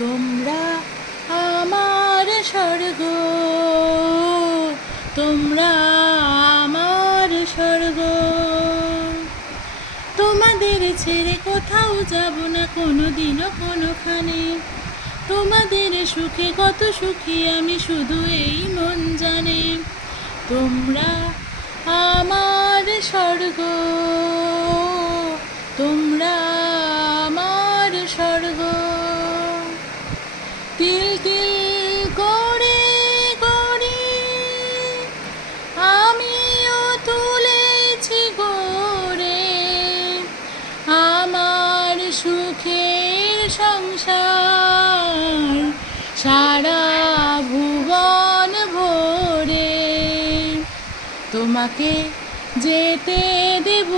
তোমরা আমার স্বর্গ, তোমরা আমার স্বর্গ। তোমাদের ছেড়ে কোথাও যাব না কোনোদিনও কোনোখানে। তোমাদের সুখে কত সুখী আমি শুধু এই মন জানে। তোমরা আমার স্বর্গ, তোমরা আমার স্বর্গ। তিল তিল করে গড়ি আমিও তুলেছি গড়ে আমার সুখের সংসার সারা ভুবন ভরে। তোমাকে যেতে দেব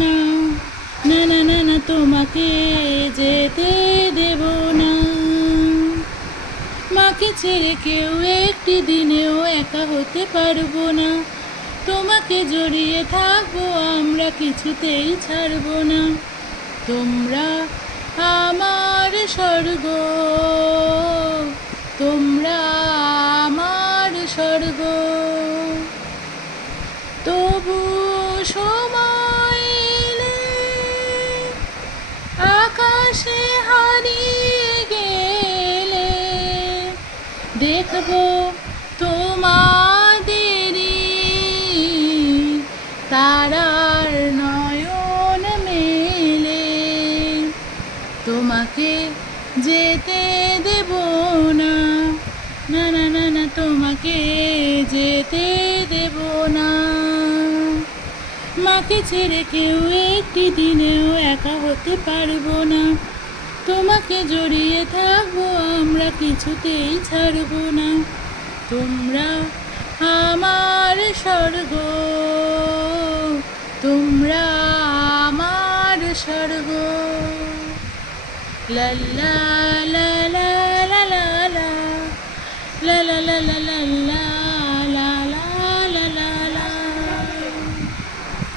না, না না না না, তোমাকে যেতে দেব না। মাকে ছেড়ে কেউ একটি দিনেও একা হতে পারবো না। তোমাকে জড়িয়ে থাকবো আমরা, কিছুতেই ছাড়বো না। তোমরা আমার স্বর্গ, তোমরা আমার স্বর্গ। তবু সময় এলে আকাশে হারিয়ে গেলে দেখবো তোমাদেরই তারার নয়ন মেলে। তোমাকে যেতে দেব না, না না না না, তোমাকে যেতে দেব না। মাকে ছেড়ে কেউ একটি দিনেও একা হতে পারবো না। তোমাকে জড়িয়ে থাকবো আমরা, কিছুতেই ছাড়বো না। তোমরা আমার স্বর্গ, তোমরা আমার স্বর্গ। লা লা লা লা লা লা লা লা লা লা লা লা।